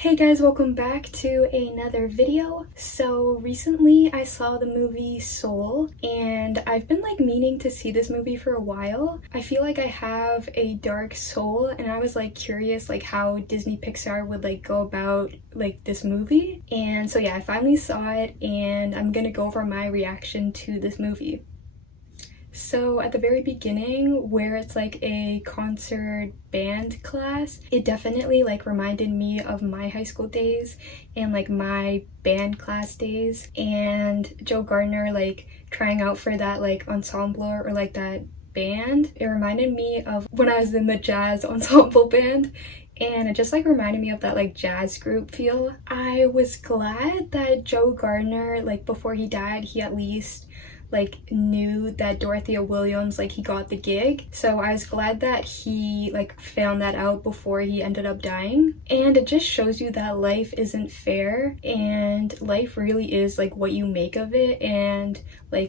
Hey guys, welcome back to another video. So recently I saw the movie Soul and I've been meaning to see this movie for a while. I feel like I have a dark soul and I was curious how Disney Pixar would go about this movie. And so yeah, I finally saw it and I'm gonna go over my reaction to this movie. So at the very beginning, where it's a concert band class, it definitely reminded me of my high school days and my band class days, and Joe Gardner trying out for that ensemble or that band. It reminded me of when I was in the jazz ensemble band, and it just reminded me of that jazz group feel. I was glad that Joe Gardner, before he died, he at least knew that Dorothea Williams he got the gig. So I was glad that he found that out before he ended up dying. And it just shows you that life isn't fair and life really is what you make of it, and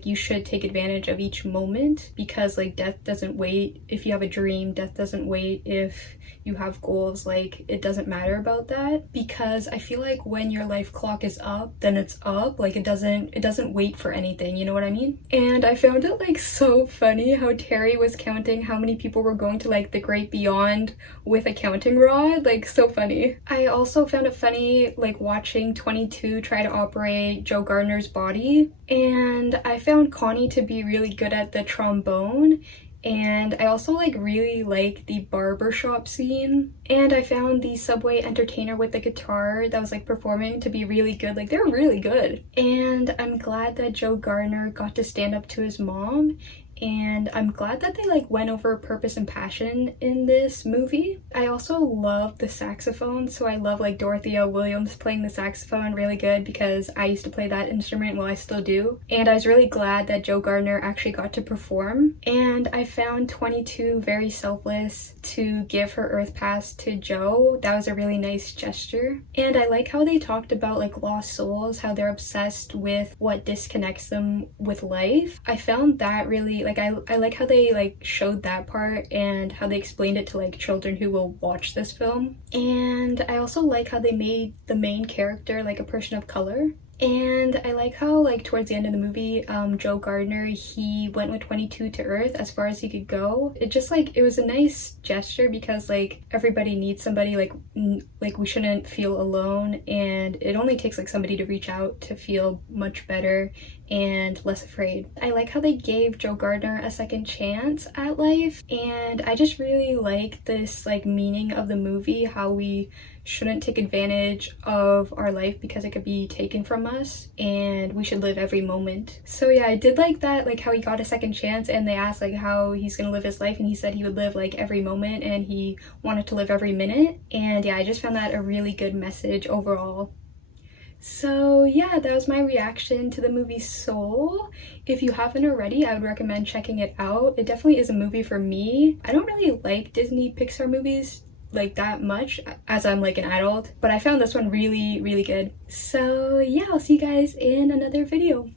you should take advantage of each moment, because death doesn't wait. If you have a dream, death doesn't wait. If you have goals, it doesn't matter about that, because I feel when your life clock is up, then it's up. It doesn't wait for anything, you know what I mean? And I found it so funny how Terry was counting how many people were going to the great beyond with a counting rod. So funny. I also found it funny watching 22 try to operate Joe Gardner's body, and I found Connie to be really good at the trombone. And I also really like the barbershop scene. And I found the subway entertainer with the guitar that was performing to be really good. They were really good. And I'm glad that Joe Gardner got to stand up to his mom. And I'm glad that they went over purpose and passion in this movie. I also love the saxophone, so I love Dorothea Williams playing the saxophone really good, because I used to play that instrument, well I still do. And I was really glad that Joe Gardner actually got to perform. And I found 22 very selfless to give her Earth Pass to Joe. That was a really nice gesture. And I like how they talked about lost souls, how they're obsessed with what disconnects them with life. I found that really I like how they showed that part and how they explained it to children who will watch this film. And I also like how they made the main character a person of color. And I like how towards the end of the movie, Joe Gardner, he went with 22 to Earth as far as he could go. It just it was a nice gesture, because everybody needs somebody, we shouldn't feel alone, and it only takes somebody to reach out to feel much better and less afraid. I like how they gave Joe Gardner a second chance at life, and I just really like this meaning of the movie, how we shouldn't take advantage of our life because it could be taken from us, and we should live every moment. So yeah, I did like that, how he got a second chance, and they asked how he's gonna live his life, and he said he would live every moment, and he wanted to live every minute. And yeah, I just found that a really good message overall. So yeah, that was my reaction to the movie Soul. If you haven't already, I would recommend checking it out. It definitely is a movie for me. I don't really like Disney Pixar movies that much as I'm an adult, but I found this one really, really good. So yeah, I'll see you guys in another video.